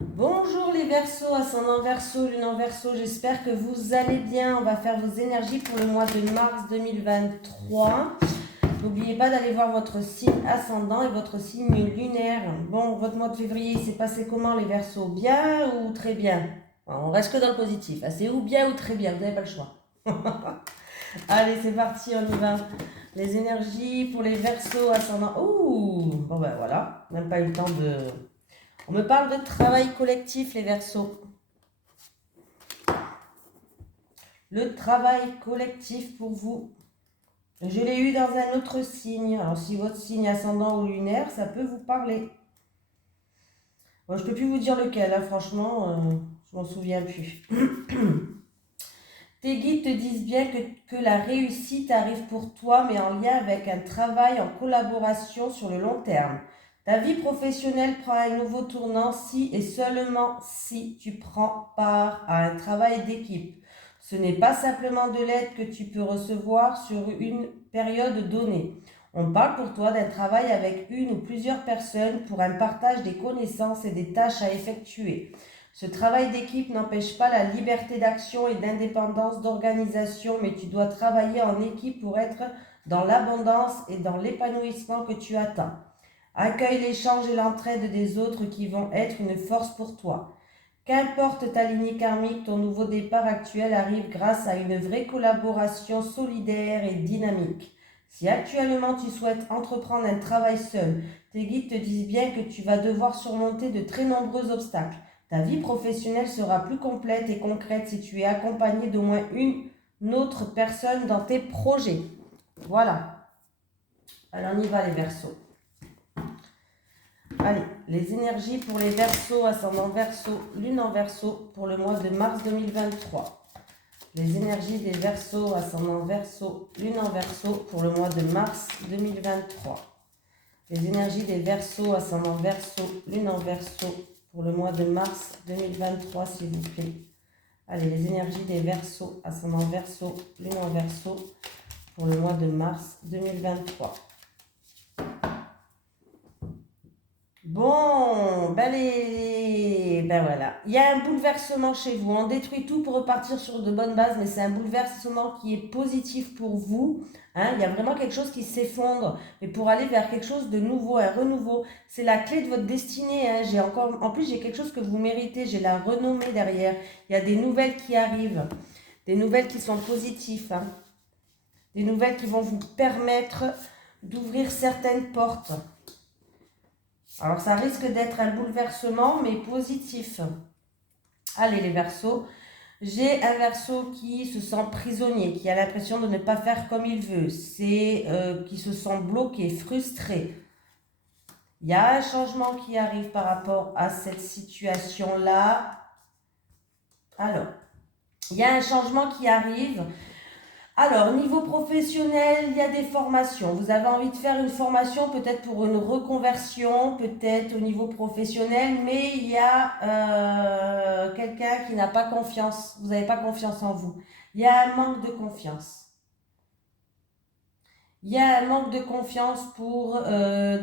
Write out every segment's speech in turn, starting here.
Bonjour les Verseaux, ascendant Verseau, lune en Verseau, j'espère que vous allez bien. On va faire vos énergies pour le mois de mars 2023. N'oubliez pas d'aller voir votre signe ascendant et votre signe lunaire. Bon, votre mois de février, il s'est passé comment les Verseaux? Bien ou très bien? On reste que dans le positif. C'est ou bien ou très bien, vous n'avez pas le choix. Allez, c'est parti, on y va. Les énergies pour les Verseaux, ascendant... Ouh, bon ben voilà, même pas eu le temps de... On me parle de travail collectif, les Verseaux. Le travail collectif pour vous. Je l'ai eu dans un autre signe. Alors, si votre signe ascendant ou lunaire, ça peut vous parler. Bon, je ne peux plus vous dire lequel, hein, franchement, je m'en souviens plus. Tes guides te disent bien que la réussite arrive pour toi, mais en lien avec un travail en collaboration sur le long terme. Ta vie professionnelle prend un nouveau tournant si et seulement si tu prends part à un travail d'équipe. Ce n'est pas simplement de l'aide que tu peux recevoir sur une période donnée. On parle pour toi d'un travail avec une ou plusieurs personnes pour un partage des connaissances et des tâches à effectuer. Ce travail d'équipe n'empêche pas la liberté d'action et d'indépendance d'organisation, mais tu dois travailler en équipe pour être dans l'abondance et dans l'épanouissement que tu attends. Accueille l'échange et l'entraide des autres qui vont être une force pour toi. Qu'importe ta lignée karmique, ton nouveau départ actuel arrive grâce à une vraie collaboration solidaire et dynamique. Si actuellement tu souhaites entreprendre un travail seul, tes guides te disent bien que tu vas devoir surmonter de très nombreux obstacles. Ta vie professionnelle sera plus complète et concrète si tu es accompagné d'au moins une autre personne dans tes projets. Voilà. Alors on y va les Verseaux. Allez, les énergies pour les Verseaux, ascendant Verseau, lune en Verseau pour le mois de mars 2023. Les énergies des Verseaux, ascendant Verseau, lune en Verseau pour le mois de mars 2023. Les énergies des Verseaux, ascendant Verseau, lune en Verseau pour le mois de mars 2023, s'il vous plaît. Allez, les énergies des Verseaux, ascendant Verseau, lune en Verseau pour le mois de mars 2023. Bon, ben voilà. Il y a un bouleversement chez vous. On détruit tout pour repartir sur de bonnes bases, mais c'est un bouleversement qui est positif pour vous. Hein. Il y a vraiment quelque chose qui s'effondre, mais pour aller vers quelque chose de nouveau, un renouveau. C'est la clé de votre destinée. Hein. En plus, j'ai quelque chose que vous méritez. J'ai la renommée derrière. Il y a des nouvelles qui arrivent, des nouvelles qui sont positives, hein. Des nouvelles qui vont vous permettre d'ouvrir certaines portes. Alors, ça risque d'être un bouleversement, mais positif. Allez, les Verseaux. J'ai un Verseau qui se sent prisonnier, qui a l'impression de ne pas faire comme il veut. Qui se sent bloqué, frustré. Il y a un changement qui arrive par rapport à cette situation-là. Alors, il y a un changement qui arrive. Alors, niveau professionnel, il y a des formations. Vous avez envie de faire une formation peut-être pour une reconversion, peut-être au niveau professionnel, mais il y a quelqu'un qui n'a pas confiance. Vous n'avez pas confiance en vous. Il y a un manque de confiance. Il y a un manque de confiance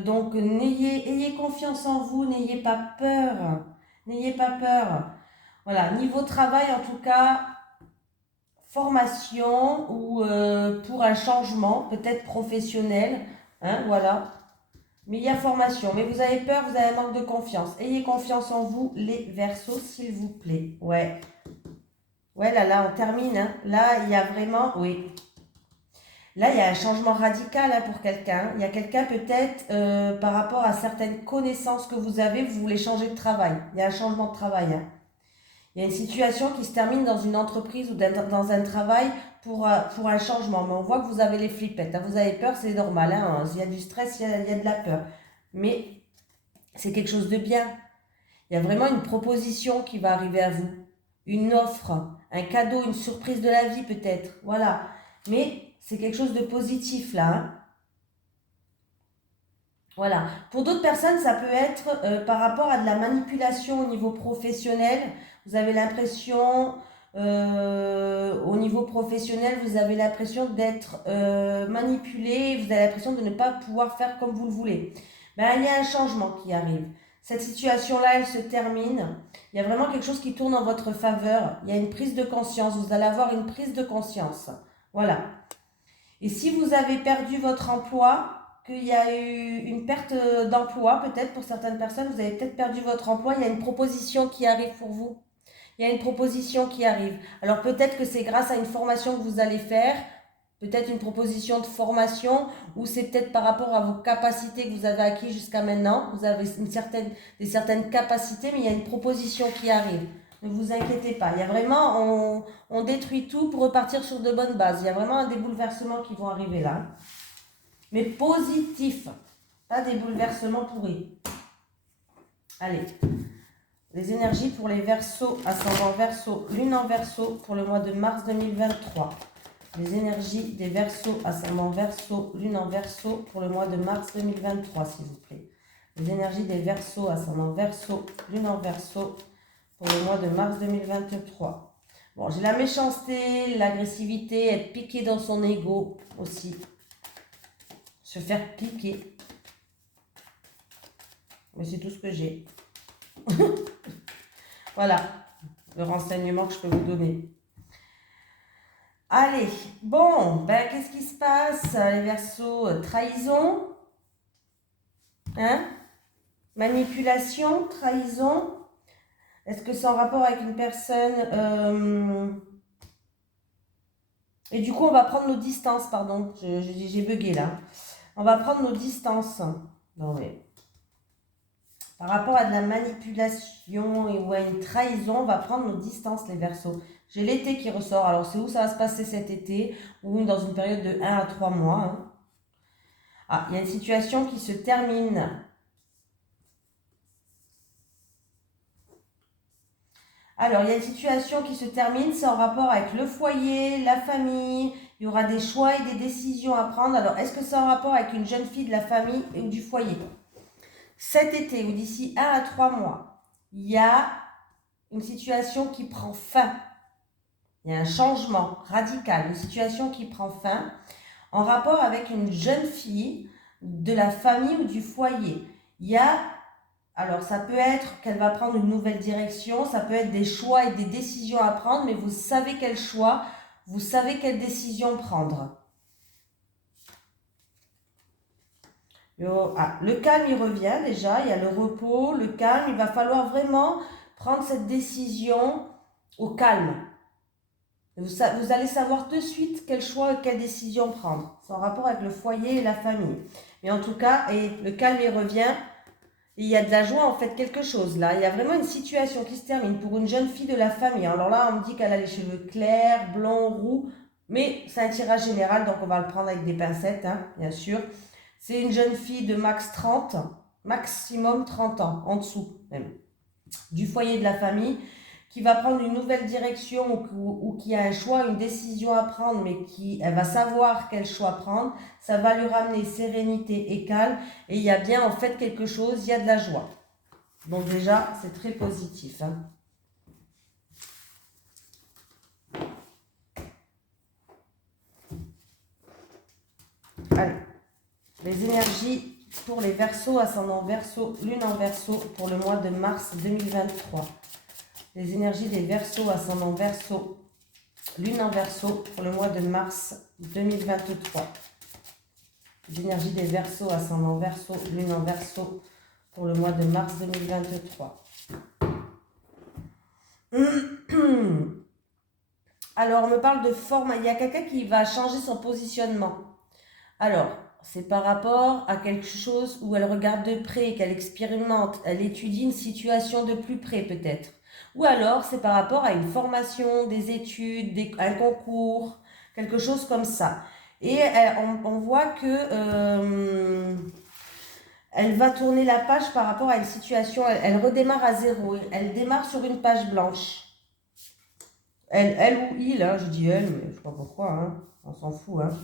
donc, ayez confiance en vous, n'ayez pas peur. N'ayez pas peur. Voilà, niveau travail en tout cas, formation ou pour un changement, peut-être professionnel, hein, voilà. Mais il y a formation, mais vous avez peur, vous avez un manque de confiance. Ayez confiance en vous, les Verseaux, s'il vous plaît. Ouais. Ouais, là, on termine. Hein. Là, il y a vraiment, oui. Là, il y a un changement radical hein, pour quelqu'un. Il y a quelqu'un peut-être, par rapport à certaines connaissances que vous avez, vous voulez changer de travail. Il y a un changement de travail. Hein. Il y a une situation qui se termine dans une entreprise ou dans un travail pour un changement. Mais on voit que vous avez les flippettes. Hein. Vous avez peur, c'est normal. Hein. Il y a du stress, il y a de la peur. Mais c'est quelque chose de bien. Il y a vraiment une proposition qui va arriver à vous. Une offre, un cadeau, une surprise de la vie peut-être. Voilà. Mais c'est quelque chose de positif là. Hein. Voilà. Pour d'autres personnes, ça peut être par rapport à de la manipulation au niveau professionnel. Vous avez l'impression, au niveau professionnel, vous avez l'impression d'être manipulé. Vous avez l'impression de ne pas pouvoir faire comme vous le voulez. Ben, il y a un changement qui arrive. Cette situation-là, elle se termine. Il y a vraiment quelque chose qui tourne en votre faveur. Il y a une prise de conscience. Vous allez avoir une prise de conscience. Voilà. Et si vous avez perdu votre emploi, qu'il y a eu une perte d'emploi, peut-être pour certaines personnes, vous avez peut-être perdu votre emploi, il y a une proposition qui arrive pour vous. Il y a une proposition qui arrive. Alors peut-être que c'est grâce à une formation que vous allez faire, peut-être une proposition de formation, ou c'est peut-être par rapport à vos capacités que vous avez acquises jusqu'à maintenant. Vous avez des certaines capacités, mais il y a une proposition qui arrive. Ne vous inquiétez pas. Il y a vraiment, on détruit tout pour repartir sur de bonnes bases. Il y a vraiment des bouleversements qui vont arriver là. Mais positifs, pas des bouleversements pourris. Allez. Les énergies pour les Verseaux, ascendant Verseau, lune en Verseau pour le mois de mars 2023. Les énergies des Verseaux, ascendant Verseau, lune en Verseau pour le mois de mars 2023, s'il vous plaît. Les énergies des Verseaux, ascendant Verseau, lune en Verseau pour le mois de mars 2023. Bon, j'ai la méchanceté, l'agressivité, être piqué dans son ego aussi. Se faire piquer. Mais c'est tout ce que j'ai. Voilà, le renseignement que je peux vous donner. Allez, bon, ben qu'est-ce qui se passe, les Verseaux? Trahison, hein? Manipulation, trahison. Est-ce que c'est en rapport avec une personne Et du coup, on va prendre nos distances, pardon, j'ai bugué là. On va prendre nos distances. Non mais... Par rapport à de la manipulation ou à une trahison, on va prendre nos distances, les Verseaux. J'ai l'été qui ressort. Alors, c'est où ça va se passer cet été? Ou dans une période de 1 à 3 mois. Hein. Ah, il y a une situation qui se termine. Alors, il y a une situation qui se termine. C'est en rapport avec le foyer, la famille. Il y aura des choix et des décisions à prendre. Alors, est-ce que c'est en rapport avec une jeune fille de la famille ou du foyer? Cet été ou d'ici 1 à 3 mois, il y a une situation qui prend fin. Il y a un changement radical, une situation qui prend fin en rapport avec une jeune fille de la famille ou du foyer. Il y a, alors ça peut être qu'elle va prendre une nouvelle direction, ça peut être des choix et des décisions à prendre, mais vous savez quel choix, vous savez quelle décision prendre. Le calme, il revient déjà, il y a le repos, le calme, il va falloir vraiment prendre cette décision au calme. Vous allez savoir de suite quel choix et quelle décision prendre. C'est en rapport avec le foyer et la famille. Mais en tout cas, et le calme, il revient. Il y a de la joie, en fait, quelque chose là. Il y a vraiment une situation qui se termine pour une jeune fille de la famille. Alors là, on me dit qu'elle a les cheveux clairs, blonds, roux. Mais c'est un tirage général, donc on va le prendre avec des pincettes, hein, bien sûr. C'est une jeune fille de max 30, maximum 30 ans, en dessous même, du foyer de la famille, qui va prendre une nouvelle direction ou qui a un choix, une décision à prendre, mais elle va savoir quel choix prendre. Ça va lui ramener sérénité et calme. Et il y a bien en fait quelque chose, il y a de la joie. Donc déjà, c'est très positif. Hein. Allez, les énergies pour les Verseaux, ascendant Verseau, lune en Verseau pour le mois de mars 2023. Les énergies des Verseaux, ascendant Verseau, lune en Verseau pour le mois de mars 2023. Les énergies des Verseaux, ascendant Verseau, lune en Verseau pour le mois de mars 2023. Alors, on me parle de forme. Il y a quelqu'un qui va changer son positionnement. Alors, c'est par rapport à quelque chose où elle regarde de près, qu'elle expérimente, elle étudie une situation de plus près peut-être. Ou alors, c'est par rapport à une formation, des études, un concours, quelque chose comme ça. Et on voit que elle va tourner la page par rapport à une situation, elle redémarre à zéro, elle démarre sur une page blanche. Elle ou il, hein, je dis elle, mais je ne sais pas pourquoi, hein, on s'en fout. Hein.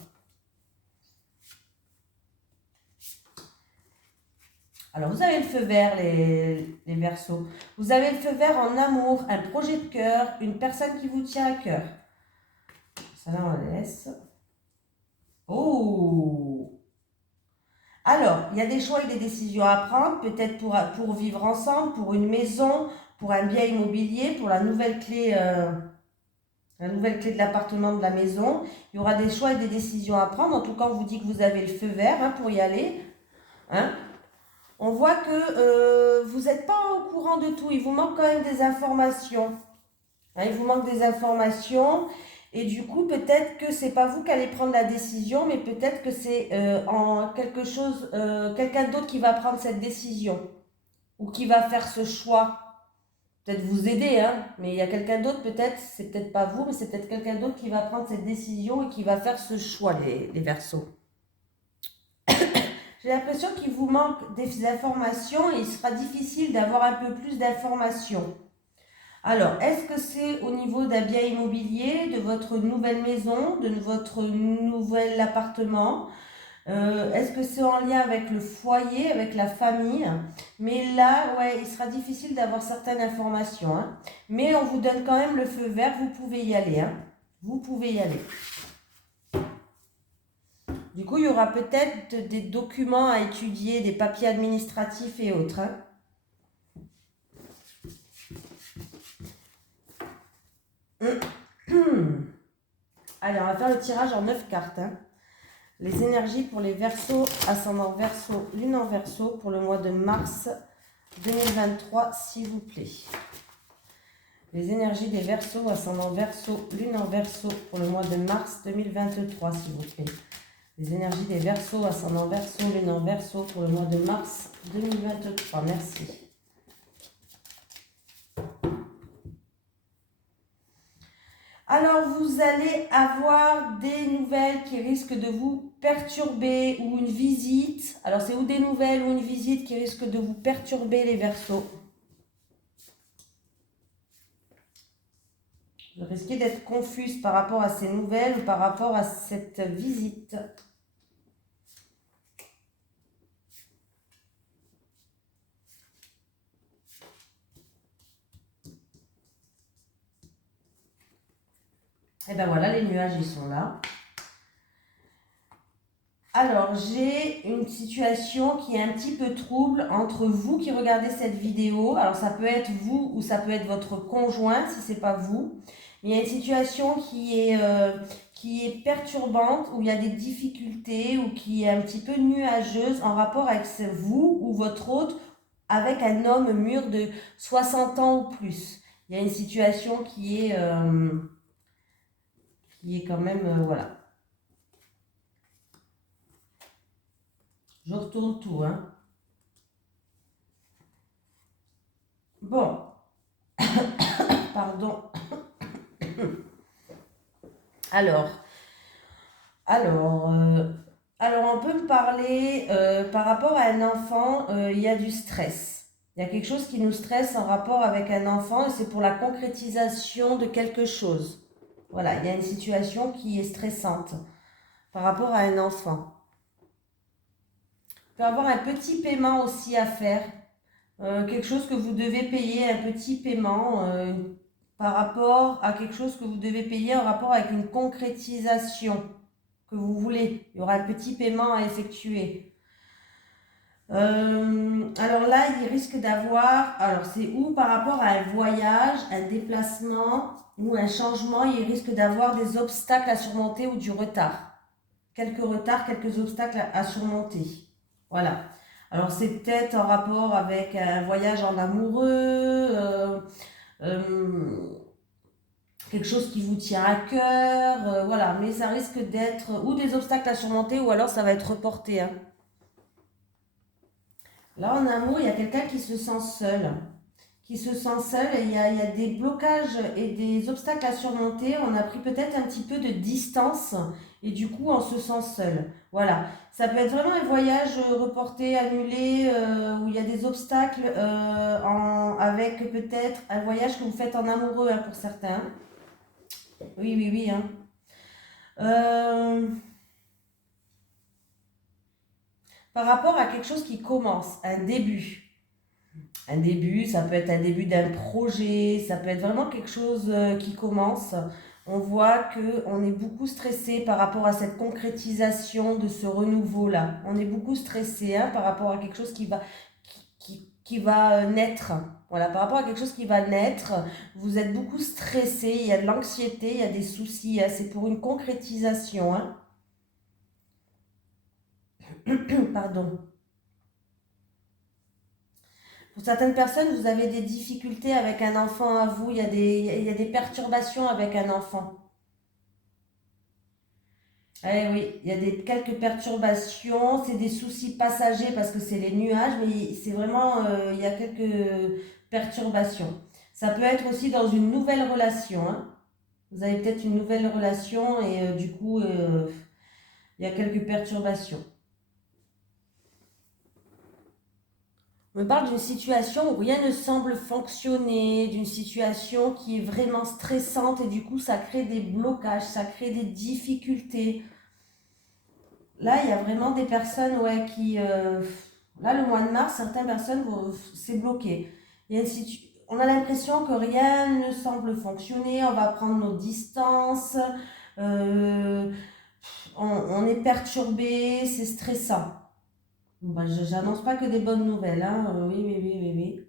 Alors, vous avez le feu vert, les Verseaux. Vous avez le feu vert en amour, un projet de cœur, une personne qui vous tient à cœur. Ça là, on la laisse. Oh! Alors, il y a des choix et des décisions à prendre, peut-être pour vivre ensemble, pour une maison, pour un bien immobilier, pour la nouvelle clé de l'appartement, de la maison. Il y aura des choix et des décisions à prendre. En tout cas, on vous dit que vous avez le feu vert hein, pour y aller. Hein. On voit que vous n'êtes pas au courant de tout. Il vous manque quand même des informations. Hein, il vous manque des informations. Et du coup, peut-être que c'est pas vous qui allez prendre la décision, mais peut-être que c'est quelqu'un d'autre qui va prendre cette décision ou qui va faire ce choix. Peut-être vous aider, hein, mais il y a quelqu'un d'autre, peut-être, c'est peut-être pas vous, mais c'est peut-être quelqu'un d'autre qui va prendre cette décision et qui va faire ce choix, les Verseaux. J'ai l'impression qu'il vous manque des informations et il sera difficile d'avoir un peu plus d'informations. Alors, est-ce que c'est au niveau d'un bien immobilier, de votre nouvelle maison, de votre nouvel appartement? Est-ce que c'est en lien avec le foyer, avec la famille? Mais là, ouais, il sera difficile d'avoir certaines informations. Hein. Mais on vous donne quand même le feu vert, vous pouvez y aller. Hein. Vous pouvez y aller. Du coup, il y aura peut-être des documents à étudier, des papiers administratifs et autres. Hein. Allez, on va faire le tirage en 9 cartes. Hein. Les énergies pour les Verseaux, ascendant Verseau, lune en Verseau pour le mois de mars 2023, s'il vous plaît. Les énergies des Verseaux, ascendant Verseau, lune en Verseau pour le mois de mars 2023, s'il vous plaît. Les énergies des Verseaux, ascendant Verseau, lune en Verseau pour le mois de mars 2023. Merci. Alors, vous allez avoir des nouvelles qui risquent de vous perturber ou une visite. Alors, c'est ou des nouvelles ou une visite qui risque de vous perturber, les Verseaux. Vous risquez d'être confuse par rapport à ces nouvelles ou par rapport à cette visite. Et ben voilà, les nuages, ils sont là. Alors, j'ai une situation qui est un petit peu trouble entre vous qui regardez cette vidéo. Alors, ça peut être vous ou ça peut être votre conjoint si ce n'est pas vous. Il y a une situation qui est perturbante, où il y a des difficultés ou qui est un petit peu nuageuse en rapport avec vous ou votre autre, avec un homme mûr de 60 ans ou plus. Il y a une situation qui est quand même, voilà. Je retourne tout, hein. Bon, pardon. Alors, alors, alors, on peut me parler par rapport à un enfant, il y a du stress. Il y a quelque chose qui nous stresse en rapport avec un enfant et c'est pour la concrétisation de quelque chose. Voilà, il y a une situation qui est stressante par rapport à un enfant. Il peut y avoir un petit paiement aussi à faire, quelque chose que vous devez payer, un petit paiement par rapport à quelque chose que vous devez payer en rapport avec une concrétisation que vous voulez. Il y aura un petit paiement à effectuer. Alors là, il risque d'avoir, alors c'est où par rapport à un voyage, un déplacement ou un changement, il risque d'avoir des obstacles à surmonter ou du retard. Quelques retards, quelques obstacles à surmonter. Voilà. Alors c'est peut-être en rapport avec un voyage en amoureux, quelque chose qui vous tient à cœur, voilà. Mais ça risque d'être ou des obstacles à surmonter ou alors ça va être reporté. Hein. Là, en amour, il y a quelqu'un qui se sent seul. Qui se sent seul et il y a des blocages et des obstacles à surmonter. On a pris peut-être un petit peu de distance et du coup, on se sent seul. Voilà. Ça peut être vraiment un voyage reporté, annulé, où il y a des obstacles avec peut-être un voyage que vous faites en amoureux hein, pour certains. Oui, oui, oui. Hein. Euh, par rapport à quelque chose qui commence, un début. Un début, ça peut être un début d'un projet, ça peut être vraiment quelque chose qui commence. On voit qu'on est beaucoup stressé par rapport à cette concrétisation de ce renouveau-là. On est beaucoup stressé hein, par rapport à quelque chose qui va naître. Voilà, par rapport à quelque chose qui va naître, vous êtes beaucoup stressé, il y a de l'anxiété, il y a des soucis. Hein, c'est pour une concrétisation. Hein. Pardon. Pour certaines personnes, vous avez des difficultés avec un enfant à vous, il y a des perturbations avec un enfant. Eh oui, il y a quelques perturbations, c'est des soucis passagers parce que c'est les nuages, mais c'est vraiment, il y a quelques perturbations. Ça peut être aussi dans une nouvelle relation. Hein. Vous avez peut-être une nouvelle relation et du coup, il y a quelques perturbations. On me parle d'une situation où rien ne semble fonctionner, d'une situation qui est vraiment stressante et du coup, ça crée des blocages, ça crée des difficultés. Là, il y a vraiment des personnes ouais, qui... là, le mois de mars, certaines personnes, c'est bloqué. Il y a on a l'impression que rien ne semble fonctionner, on va prendre nos distances, euh, on est perturbé, c'est stressant. Bon, ben, j'annonce pas que des bonnes nouvelles, hein. Oui, oui, oui, oui, oui.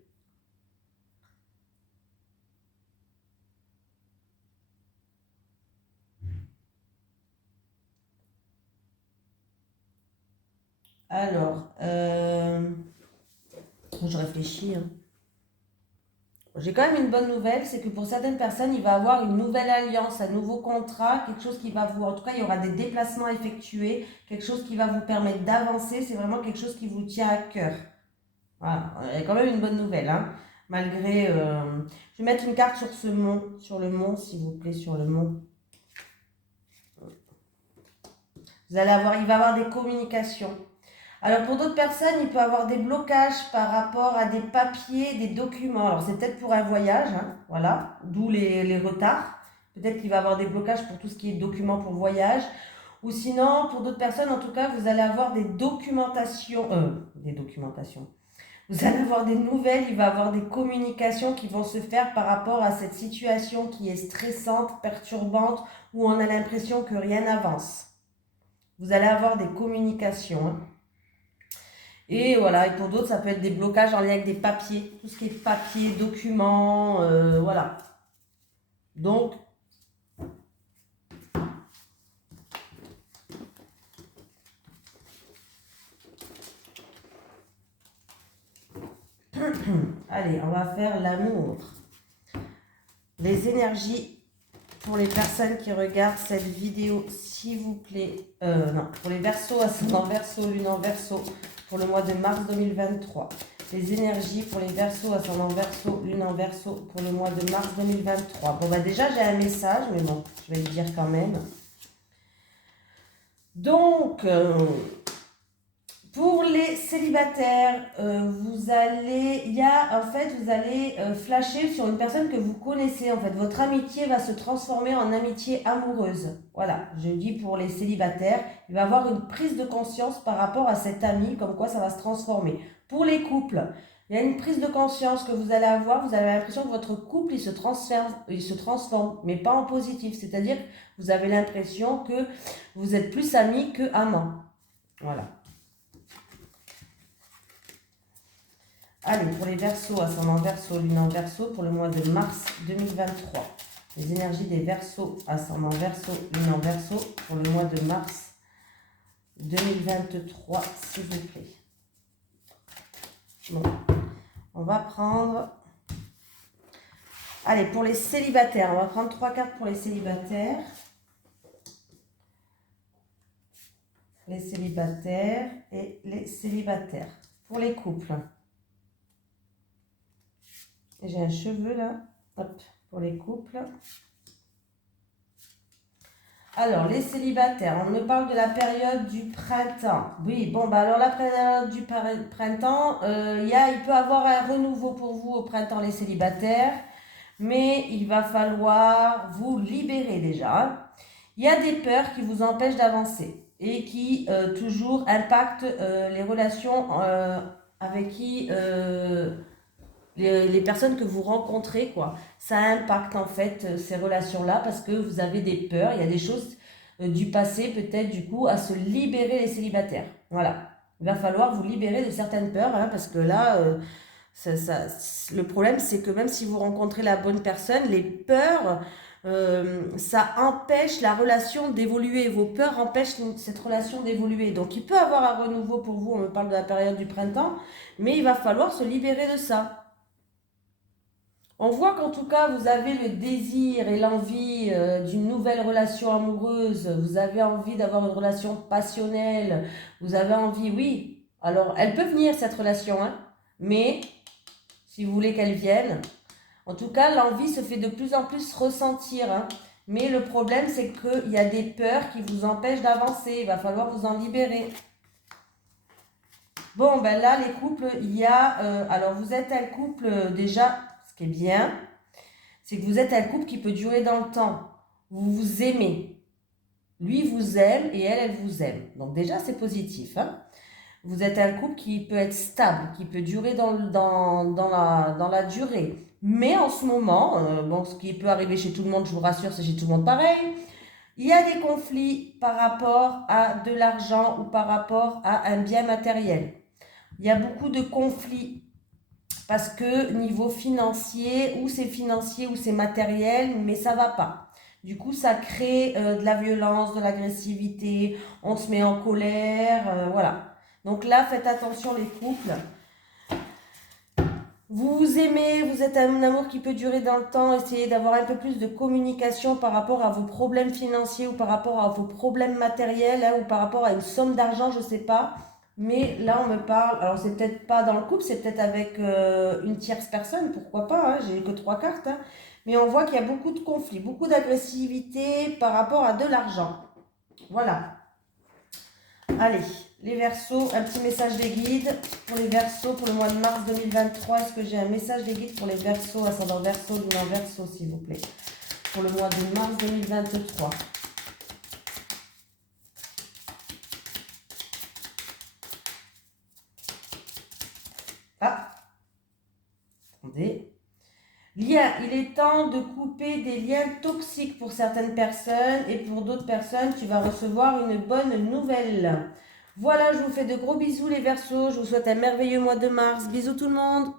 Alors, je réfléchis. Hein. J'ai quand même une bonne nouvelle, c'est que pour certaines personnes, il va avoir une nouvelle alliance, un nouveau contrat, quelque chose qui va vous... En tout cas, il y aura des déplacements effectués, quelque chose qui va vous permettre d'avancer. C'est vraiment quelque chose qui vous tient à cœur. Voilà, il y a quand même une bonne nouvelle, hein. Malgré... Je vais mettre une carte sur ce mont, sur le mont, s'il vous plaît, sur le mont. Vous allez avoir, il va y avoir des communications. Alors pour d'autres personnes, il peut y avoir des blocages par rapport à des papiers, des documents. Alors c'est peut-être pour un voyage, hein, voilà, d'où les retards. Peut-être qu'il va y avoir des blocages pour tout ce qui est documents pour voyage. Ou sinon, pour d'autres personnes, en tout cas, vous allez avoir des documentations. Vous allez avoir des nouvelles, il va y avoir des communications qui vont se faire par rapport à cette situation qui est stressante, perturbante, où on a l'impression que rien n'avance. Vous allez avoir des communications. Hein. Et voilà, et pour d'autres, ça peut être des blocages en lien avec des papiers, tout ce qui est papier, documents, voilà. Donc, allez, on va faire l'amour. Les énergies pour les personnes qui regardent cette vidéo, s'il vous plaît. Non, pour les Verseaux, ascendant Verseau, lune en Verseau, pour le mois de mars 2023. Les énergies pour les Verseaux, ascendant Verseau, lune en Verseau, pour le mois de mars 2023. Bon, bah déjà, j'ai un message, mais bon, je vais le dire quand même. Donc, pour les célibataires, vous allez flasher sur une personne que vous connaissez. En fait, votre amitié va se transformer en amitié amoureuse. Voilà, je dis pour les célibataires, il va y avoir une prise de conscience par rapport à cet ami, comme quoi ça va se transformer. Pour les couples, il y a une prise de conscience que vous allez avoir. Vous avez l'impression que votre couple il se transforme, mais pas en positif. C'est-à-dire que vous avez l'impression que vous êtes plus amis que amants. Voilà. Allez, pour les Verseaux, ascendant Verseau, lune en Verseau, pour le mois de mars 2023. Les énergies des Verseaux, ascendant Verseau, lune en Verseau, pour le mois de mars 2023, s'il vous plaît. Bon, on va prendre... Allez, pour les célibataires, on va prendre 3 cartes pour les célibataires. Les célibataires et les célibataires. Pour les couples. J'ai un cheveu là, hop, pour les couples. Alors, les célibataires, on me parle de la période du printemps. Oui, bon, bah alors la période du printemps, il peut avoir un renouveau pour vous au printemps, les célibataires, mais il va falloir vous libérer déjà. Hein. Il y a des peurs qui vous empêchent d'avancer et qui toujours impactent les relations avec qui... les personnes que vous rencontrez, quoi. Ça impacte en fait ces relations-là parce que vous avez des peurs, il y a des choses du passé peut-être du coup à se libérer les célibataires. Voilà. Il va falloir vous libérer de certaines peurs hein, parce que là, le problème c'est que même si vous rencontrez la bonne personne, les peurs, ça empêche la relation d'évoluer. Vos peurs empêchent cette relation d'évoluer. Donc il peut y avoir un renouveau pour vous, on me parle de la période du printemps, mais il va falloir se libérer de ça. On voit qu'en tout cas, vous avez le désir et l'envie d'une nouvelle relation amoureuse, vous avez envie d'avoir une relation passionnelle, vous avez envie, oui, alors elle peut venir cette relation, hein, mais si vous voulez qu'elle vienne, en tout cas, l'envie se fait de plus en plus ressentir, hein, mais le problème, c'est qu'il y a des peurs qui vous empêchent d'avancer, il va falloir vous en libérer. Bon, ben là, les couples, il y a, alors vous êtes un couple déjà, ce qui est bien, c'est que vous êtes un couple qui peut durer dans le temps. Vous vous aimez. Lui vous aime et elle vous aime. Donc déjà, c'est positif. Hein. Vous êtes un couple qui peut être stable, qui peut durer dans la durée. Mais en ce moment, bon, ce qui peut arriver chez tout le monde, je vous rassure, c'est chez tout le monde pareil. Il y a des conflits par rapport à de l'argent ou par rapport à un bien matériel. Il y a beaucoup de conflits parce que niveau financier, ou c'est financier ou c'est matériel, mais ça va pas. Du coup, ça crée de la violence, de l'agressivité, on se met en colère, voilà. Donc là, faites attention les couples. Vous vous aimez, vous êtes un amour qui peut durer dans le temps, essayez d'avoir un peu plus de communication par rapport à vos problèmes financiers ou par rapport à vos problèmes matériels hein, ou par rapport à une somme d'argent, je ne sais pas. Mais là, on me parle, alors c'est peut-être pas dans le couple, c'est peut-être avec une tierce personne, pourquoi pas, hein, j'ai eu que 3 cartes. Hein. Mais on voit qu'il y a beaucoup de conflits, beaucoup d'agressivité par rapport à de l'argent. Voilà. Allez, les Verseaux, un petit message des guides pour les Verseaux pour le mois de mars 2023. Est-ce que j'ai un message des guides pour les Verseaux, ascendant Verseau, lunaire Verseau, s'il vous plaît, pour le mois de mars 2023? Ah, attendez. Lien, il est temps de couper des liens toxiques pour certaines personnes et pour d'autres personnes, tu vas recevoir une bonne nouvelle. Voilà, je vous fais de gros bisous les Verseaux, je vous souhaite un merveilleux mois de mars. Bisous tout le monde.